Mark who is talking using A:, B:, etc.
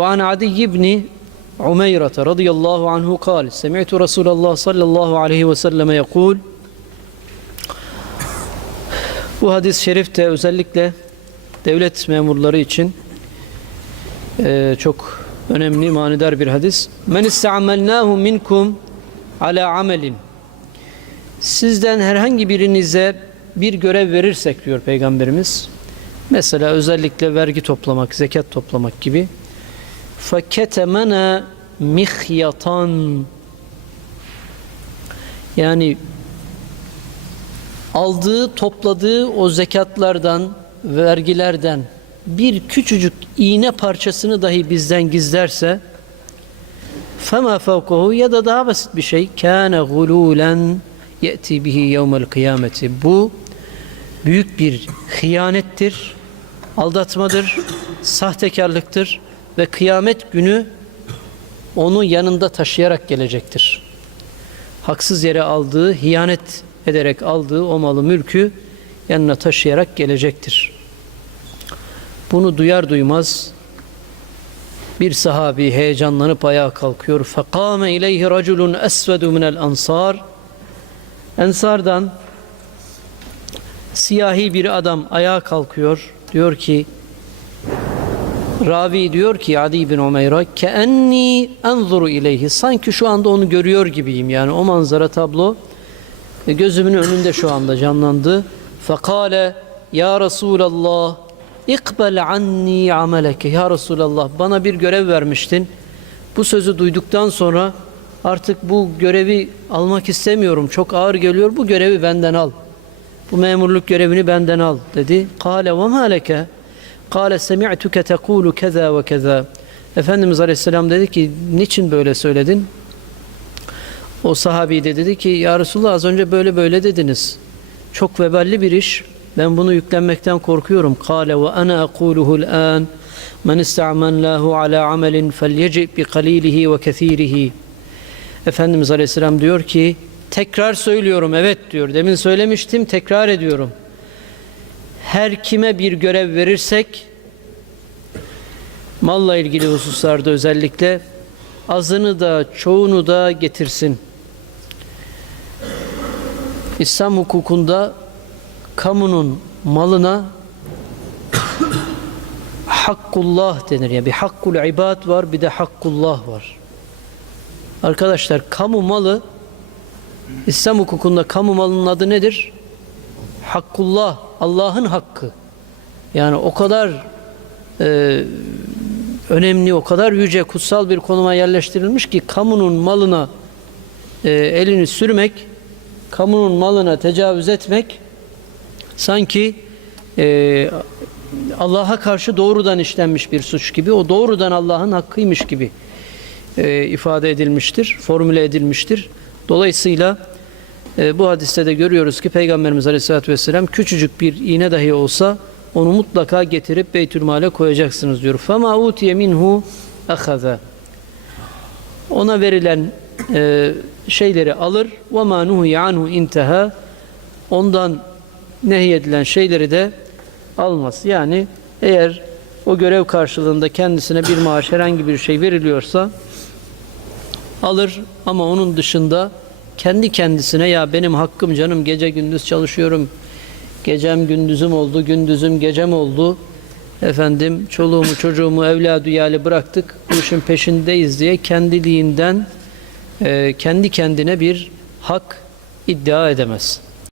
A: وعن عدي بن عميرة رضي الله عنه قال سمعت رسول الله صلى الله عليه وسلم يقول Bu hadis-i şerif de özellikle devlet memurları için eee, çok önemli, manidar bir hadis. Men ista'amelnahu minkum ala amelin. Sizden herhangi birinize bir görev verirsek diyor Peygamberimiz. Mesela özellikle vergi toplamak, zekat toplamak gibi. فَكَتَمَنَا mihyatan yani aldığı, topladığı o zekatlardan, vergilerden bir küçücük iğne parçasını dahi bizden gizlerse فَمَا فَوْقَهُ ya da daha basit bir şey كَانَ غُلُولًا يَأْتِي بِهِ يَوْمَ الْقِيَامَةِ Bu büyük bir hıyanettir, aldatmadır, sahtekarlıktır ve kıyamet günü onu yanında taşıyarak gelecektir. Haksız yere aldığı, hiyanet ederek aldığı o malı mülkü yanına taşıyarak gelecektir. Bunu duyar duymaz bir sahabi heyecanlanıp ayağa kalkıyor. Fekame ileyhi raculun esvedu minel ansar. Ensardan siyahi bir adam ayağa kalkıyor. Diyor ki Ravi diyor ki Adi bin Umeyr'a keenni enzuru ileyhi sanki şu anda onu görüyor gibiyim yani o manzara tablo e, gözümün önünde şu anda canlandı. Fekale ya Resulallah ikbel anni ameleke ya Resulallah bana bir görev vermiştin. Bu sözü duyduktan sonra artık bu görevi almak istemiyorum. Çok ağır geliyor. Bu görevi benden al. Bu memurluk görevini benden al dedi. Kale ve ma leke Kale semi'tuke tekulu keza ve keza. Efendimiz Aleyhisselam dedi ki niçin böyle söyledin? O sahabi de dedi ki ya Resulullah az önce böyle böyle dediniz. Çok veballi bir iş. Ben bunu yüklenmekten korkuyorum. Kale ve ana ekuluhu'l an. Men ista'manlahu ala amelin felyeci bi kethirihi. Efendimiz Aleyhisselam diyor ki tekrar söylüyorum evet diyor. Demin söylemiştim tekrar ediyorum her kime bir görev verirsek malla ilgili hususlarda özellikle azını da çoğunu da getirsin. İslam hukukunda kamunun malına hakkullah denir. Yani bir hakkul ibad var bir de hakkullah var. Arkadaşlar kamu malı İslam hukukunda kamu malının adı nedir? Hakkullah, Allah'ın hakkı. Yani o kadar e, önemli, o kadar yüce, kutsal bir konuma yerleştirilmiş ki kamunun malına e, elini sürmek, kamunun malına tecavüz etmek sanki e, Allah'a karşı doğrudan işlenmiş bir suç gibi, o doğrudan Allah'ın hakkıymış gibi e, ifade edilmiştir, formüle edilmiştir. Dolayısıyla e, bu hadiste de görüyoruz ki Peygamberimiz Aleyhisselatü Vesselam küçücük bir iğne dahi olsa onu mutlaka getirip Beytülmale koyacaksınız diyor. Fema utiye minhu ahaza. Ona verilen e, şeyleri alır. Ve ma nuhiye anhu intaha. Ondan nehyedilen şeyleri de almaz. Yani eğer o görev karşılığında kendisine bir maaş herhangi bir şey veriliyorsa alır ama onun dışında kendi kendisine ya benim hakkım canım gece gündüz çalışıyorum Gecem gündüzüm oldu, gündüzüm gecem oldu. Efendim çoluğumu çocuğumu evladı yali bıraktık. Bu işin peşindeyiz diye kendiliğinden e, kendi kendine bir hak iddia edemez.